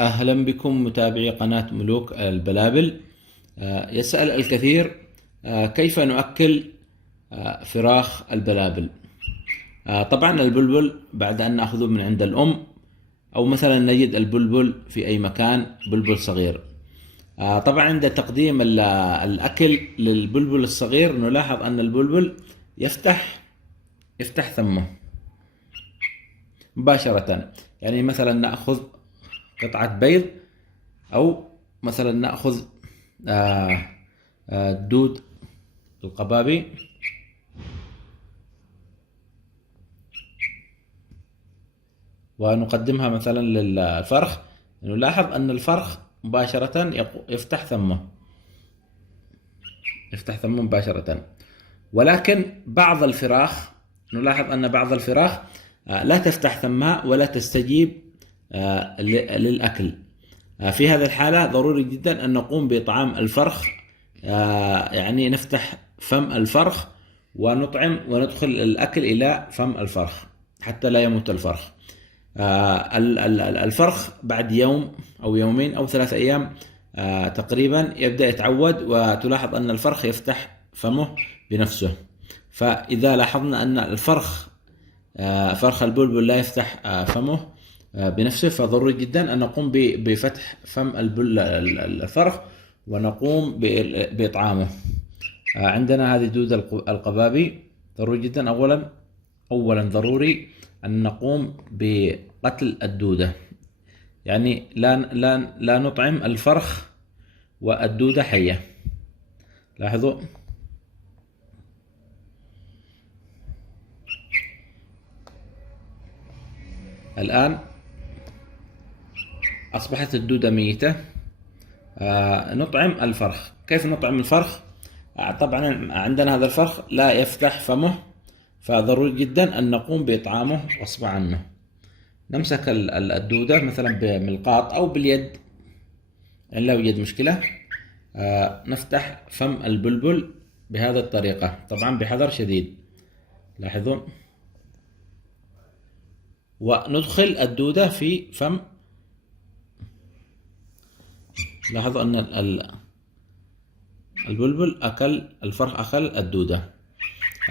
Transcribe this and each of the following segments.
أهلا بكم متابعي قناة ملوك البلابل. يسأل الكثير كيف نؤكل فراخ البلابل. طبعا البلبل بعد أن نأخذه من عند الأم، أو مثلا نجد البلبل في أي مكان بلبل صغير. طبعا عند تقديم الأكل للبلبل الصغير نلاحظ أن البلبل يفتح ثمه مباشرة. يعني مثلا نأخذ قطعة بيض، أو مثلا نأخذ دود القبابي، ونقدمها مثلا للفرخ. نلاحظ أن الفرخ مباشرة يفتح ثمه مباشرة. ولكن بعض الفراخ نلاحظ أن بعض الفراخ لا تفتح ثمها ولا تستجيب للأكل. في هذه الحالة ضروري جدا أن نقوم بإطعام الفرخ، يعني نفتح فم الفرخ ونطعم وندخل الأكل إلى فم الفرخ حتى لا يموت الفرخ. الفرخ بعد يوم أو يومين أو 3 أيام تقريبا يبدأ يتعود، وتلاحظ أن الفرخ يفتح فمه بنفسه. فإذا لاحظنا أن فرخ البلبل لا يفتح فمه بنفسه، فضروري جدا أن نقوم بفتح فم الفرخ ونقوم بإطعامه. عندنا هذه دود القبابي. ضروري جدا أولا ضروري أن نقوم بقتل الدودة، يعني لا نطعم الفرخ والدودة حية. لاحظوا الآن أصبحت الدودة ميتة. نطعم الفرخ. كيف نطعم الفرخ؟ طبعا عندنا هذا الفرخ لا يفتح فمه، فضروري جدا أن نقوم بإطعامه غصب عنه. نمسك الدودة مثلا بملقاط أو باليد إن لا يوجد مشكلة. نفتح فم البلبل بهذه الطريقة، طبعا بحذر شديد. لاحظوا، وندخل الدودة في فم. لاحظوا أن الفرخ أكل الدودة.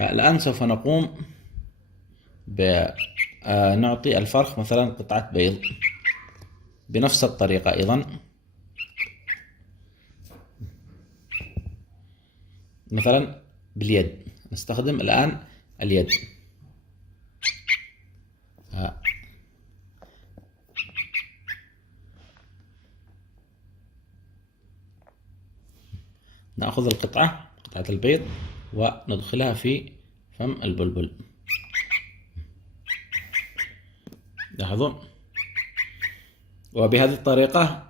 الآن سوف نقوم بنعطي الفرخ مثلا قطعة بيض بنفس الطريقة أيضا، مثلا باليد. نستخدم الآن اليد. نأخذ قطعة البيض وندخلها في فم البلبل. لاحظوا، وبهذه الطريقة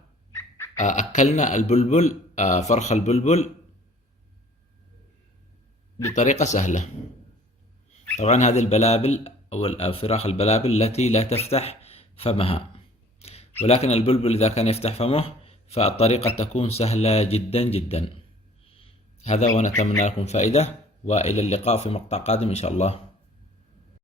أكلنا البلبل، فرخ البلبل، بطريقة سهلة. طبعا هذه البلابل أو فراخ البلابل التي لا تفتح فمها، ولكن البلبل إذا كان يفتح فمه فالطريقة تكون سهلة جدا جدا. هذا، ونتمنى لكم فائدة، وإلى اللقاء في مقطع قادم إن شاء الله.